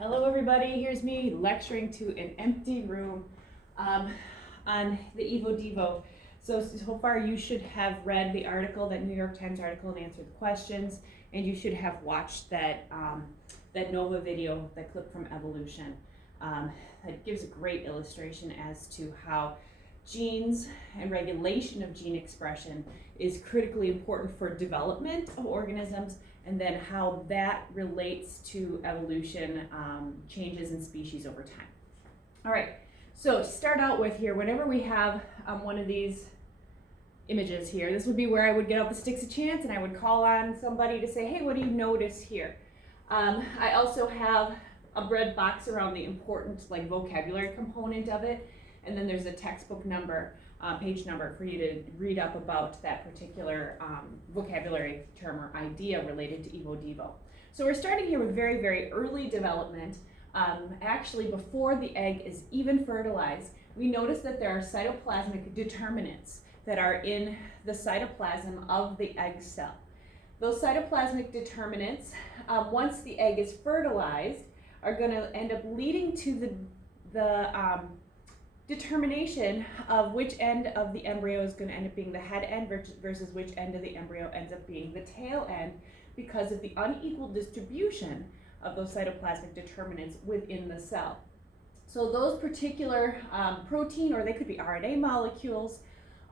Hello everybody, here's me lecturing to an empty room on the EvoDevo. So far you should have read the article, that New York Times article, and answered the questions, and you should have watched that NOVA video, that clip from Evolution. That gives a great illustration as to how genes and regulation of gene expression is critically important for development of organisms, and then how that relates to evolution, changes in species over time. All right, so to start out with here, whenever we have one of these images here, this would be where I would get out the sticks of chance and I would call on somebody to say, hey, what do you notice here? I also have a red box around the important vocabulary component of it, and then there's a textbook number, page number for you to read up about that particular vocabulary term or idea related to EvoDevo. So we're starting here with very, very early development. Actually, before the egg is even fertilized, we notice that there are cytoplasmic determinants that are in the cytoplasm of the egg cell. Those cytoplasmic determinants, once the egg is fertilized, are going to end up leading to the determination of which end of the embryo is going to end up being the head end versus which end of the embryo ends up being the tail end, because of the unequal distribution of those cytoplasmic determinants within the cell. So those particular protein, or they could be RNA molecules,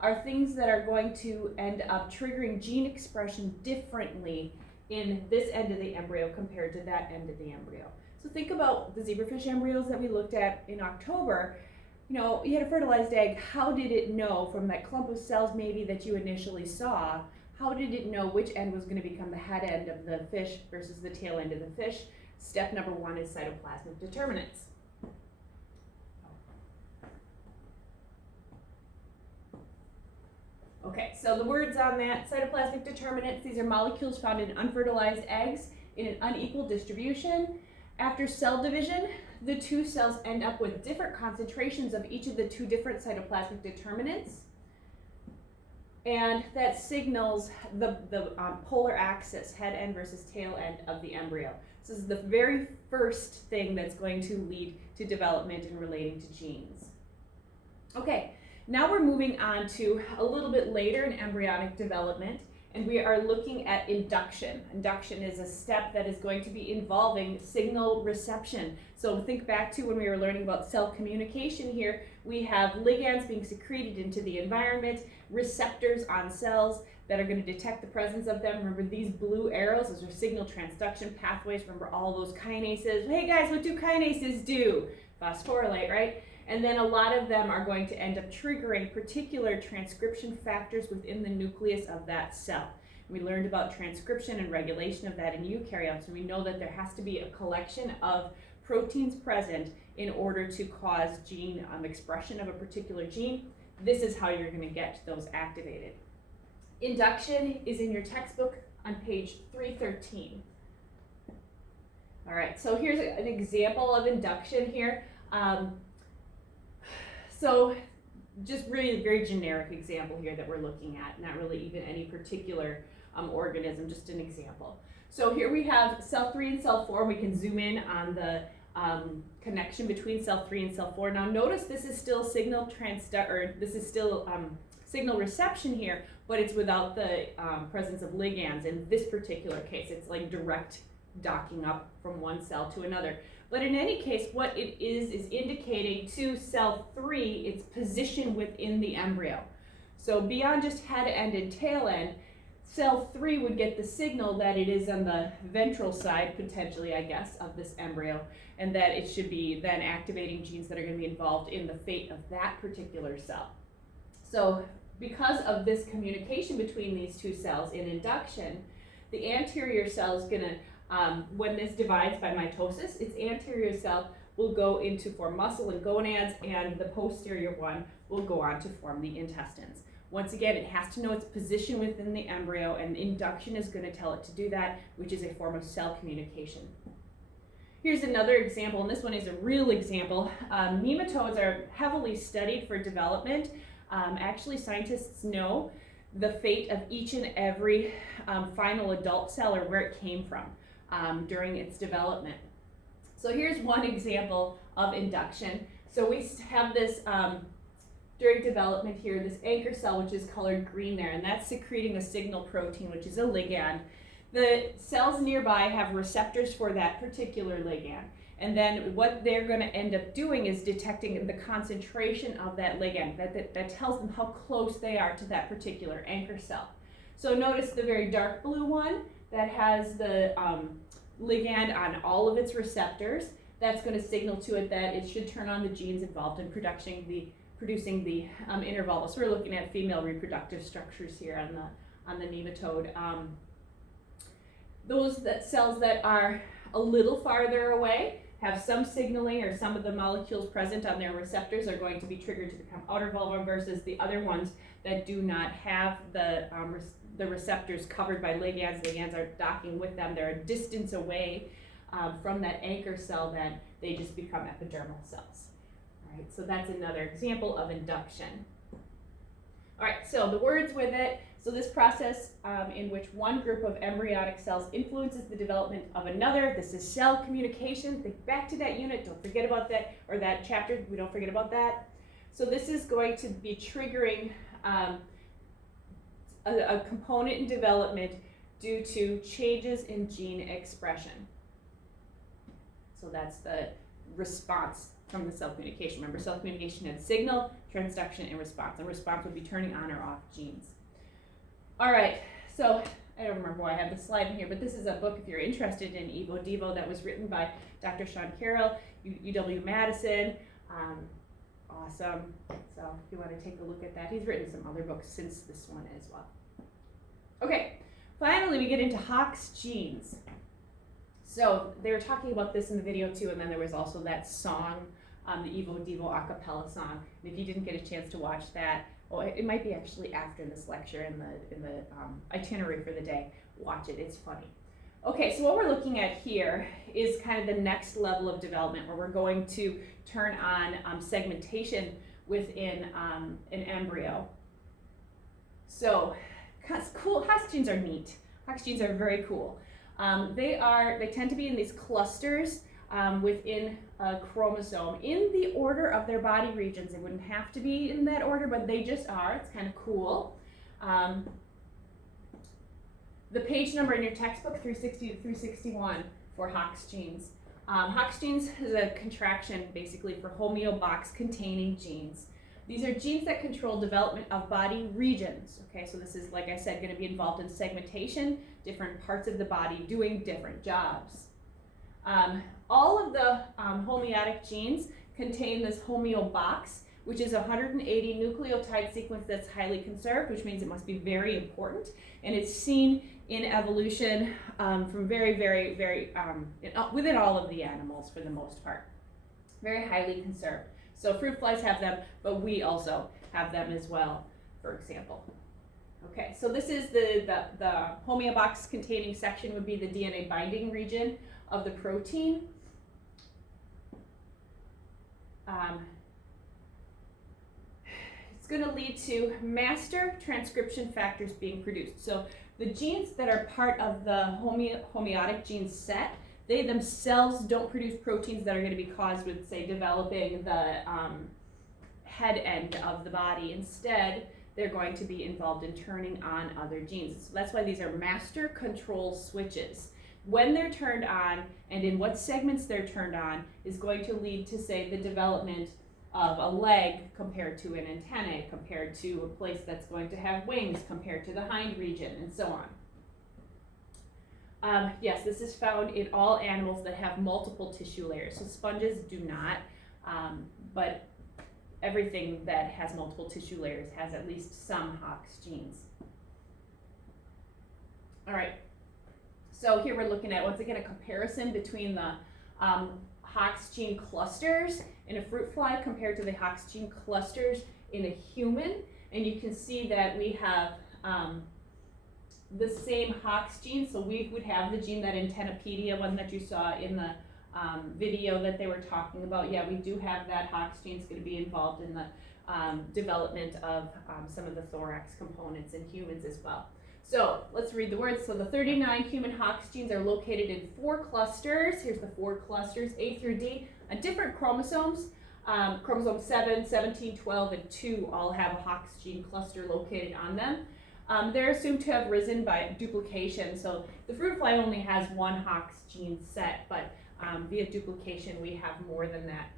are things that are going to end up triggering gene expression differently in this end of the embryo compared to that end of the embryo. So think about the zebrafish embryos that we looked at in October. You know, you had a fertilized egg. How did it know from that clump of cells maybe that you initially saw, how did it know which end was going to become the head end of the fish versus the tail end of the fish? Step number one is cytoplasmic determinants. Okay, so the words on that, cytoplasmic determinants, these are molecules found in unfertilized eggs in an unequal distribution. After cell division, the two cells end up with different concentrations of each of the two different cytoplasmic determinants, and that signals the polar axis, head end versus tail end of the embryo. So this is the very first thing that's going to lead to development and relating to genes. Okay, now we're moving on to a little bit later in embryonic development, and we are looking at induction. Induction is a step that is going to be involving signal reception. So think back to when we were learning about cell communication here. We have ligands being secreted into the environment, receptors on cells that are going to detect the presence of them. Remember these blue arrows, those are signal transduction pathways. Remember all those kinases. Hey guys, what do kinases do? Phosphorylate, right? And then a lot of them are going to end up triggering particular transcription factors within the nucleus of that cell. We learned about transcription and regulation of that in eukaryotes, and we know that there has to be a collection of proteins present in order to cause gene expression of a particular gene. This is how you're going to get those activated. Induction is in your textbook on page 313. All right, so here's an example of induction here. So just really a very generic example here that we're looking at, not really even any particular organism, just an example. So here we have cell 3 and cell 4. We can zoom in on the connection between cell 3 and cell 4. Now notice this is still signal reception here, but it's without the presence of ligands in this particular case. It's like direct docking up from one cell to another. But in any case, what it is indicating to cell 3 its position within the embryo. So beyond just head end and tail end, cell 3 would get the signal that it is on the ventral side, potentially, I guess, of this embryo, and that it should be then activating genes that are going to be involved in the fate of that particular cell. So because of this communication between these two cells in induction, the anterior cell is going to when this divides by mitosis, its anterior cell will go into form muscle and gonads, and the posterior one will go on to form the intestines. Once again, it has to know its position within the embryo, and induction is going to tell it to do that, which is a form of cell communication. Here's another example, and this one is a real example. Nematodes are heavily studied for development. Actually, scientists know the fate of each and every final adult cell, or where it came from during its development. So here's one example of induction. So we have this, during development here, this anchor cell, which is colored green there, and that's secreting a signal protein, which is a ligand. The cells nearby have receptors for that particular ligand. And then what they're going to end up doing is detecting the concentration of that ligand. That tells them how close they are to that particular anchor cell. So notice the very dark blue one that has the ligand on all of its receptors. That's going to signal to it that it should turn on the genes involved in producing the interval. So we're looking at female reproductive structures here on the nematode. Those cells that are a little farther away have some signaling, or some of the molecules present on their receptors are going to be triggered to become outer vulva, versus the other ones that do not have the receptors covered by ligands. Ligands are docking with them. They're a distance away from that anchor cell, then they just become epidermal cells. All right, so that's another example of induction. All right, so the words with it. So this process in which one group of embryonic cells influences the development of another. This is cell communication. Think back to that unit. Don't forget about that, or that chapter. We don't forget about that. So this is going to be triggering a component in development due to changes in gene expression. So that's the response from the cell communication. Remember, cell communication had signal, transduction, and response. And response would be turning on or off genes. All right, so I don't remember why I have the slide in here, but this is a book, if you're interested in EvoDevo, that was written by Dr. Sean Carroll, UW-Madison. Awesome. So if you want to take a look at that, he's written some other books since this one as well. Okay, finally we get into Hox genes. So they were talking about this in the video too, and then there was also that song, the EvoDevo a cappella song. And if you didn't get a chance to watch that, it might be actually after this lecture in the itinerary for the day. Watch it, it's funny. Okay, so what we're looking at here is kind of the next level of development, where we're going to turn on segmentation within an embryo. So cool, Hox genes are neat. Hox genes are very cool. They tend to be in these clusters within a chromosome in the order of their body regions. They wouldn't have to be in that order, but they just are. It's kind of cool. The page number in your textbook, 360 to 361 for Hox genes. Hox genes is a contraction basically for homeobox containing genes. These are genes that control development of body regions. Okay, so this is, like I said, going to be involved in segmentation, different parts of the body doing different jobs. All of the homeotic genes contain this homeobox, which is a 180 nucleotide sequence that's highly conserved, which means it must be very important. And it's seen in evolution from within all of the animals for the most part. Very highly conserved. So fruit flies have them, but we also have them as well, for example. Okay, so this is the homeobox containing section would be the DNA binding region of the protein. It's going to lead to master transcription factors being produced. So the genes that are part of the homeotic gene set, they themselves don't produce proteins that are going to be caused with, say, developing the head end of the body. Instead, they're going to be involved in turning on other genes. So that's why these are master control switches. When they're turned on and in what segments they're turned on is going to lead to, say, the development of a leg compared to an antenna, compared to a place that's going to have wings compared to the hind region, and so on. Yes, this is found in all animals that have multiple tissue layers. So sponges do not, but everything that has multiple tissue layers has at least some Hox genes. All right, so here we're looking at, once again, a comparison between the Hox gene clusters in a fruit fly compared to the Hox gene clusters in a human. And you can see that we have the same Hox gene. So we would have the gene, that antennapedia one that you saw in the video that they were talking about. Yeah, we do have that. Hox gene is going to be involved in the development of some of the thorax components in humans as well. So let's read the words. So the 39 human Hox genes are located in 4 clusters. Here's the 4 clusters, A through D, on different chromosomes. Chromosome 7, 17, 12, and 2 all have a Hox gene cluster located on them. They're assumed to have risen by duplication. So the fruit fly only has 1 Hox gene set, but via duplication we have more than that.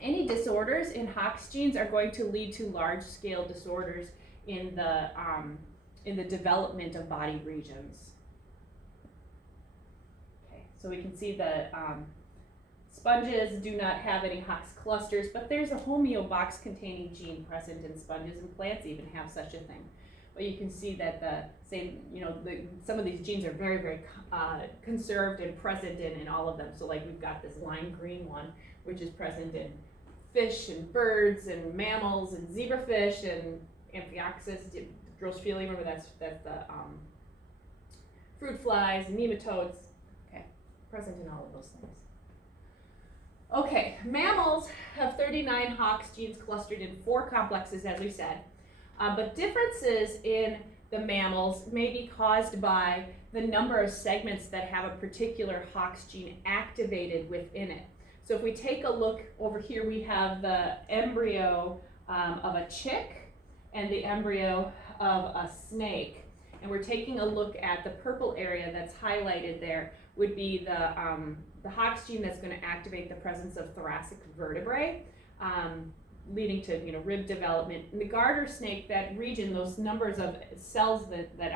Any disorders in Hox genes are going to lead to large-scale disorders in the development of body regions. Okay, so we can see the sponges do not have any Hox clusters, but there's a homeobox-containing gene present in sponges, and plants even have such a thing. But you can see that some of these genes are very, very conserved and present in all of them. So like we've got this lime green one, which is present in fish and birds and mammals and zebrafish and Amphioxus, Drosophila, remember that's the fruit flies, nematodes, okay, present in all of those things. Okay, mammals have 39 Hox genes clustered in 4 complexes, as we said, but differences in the mammals may be caused by the number of segments that have a particular Hox gene activated within it. So if we take a look over here, we have the embryo of a chick and the embryo of a snake. And we're taking a look at the purple area that's highlighted there would be the Hox gene that's going to activate the presence of thoracic vertebrae, leading to rib development. In the garter snake, that region, those numbers of cells that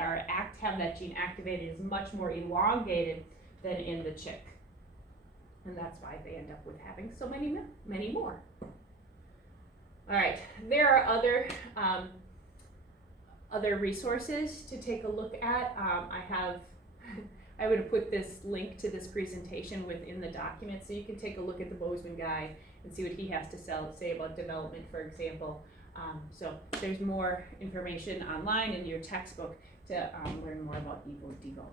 have that gene activated is much more elongated than in the chick. And that's why they end up with having so many more. All right, there are other resources to take a look at. I would have put this link to this presentation within the document, so you can take a look at the Bozeman guy and see what he has to say about development, for example. So there's more information online in your textbook to learn more about EvoDevo.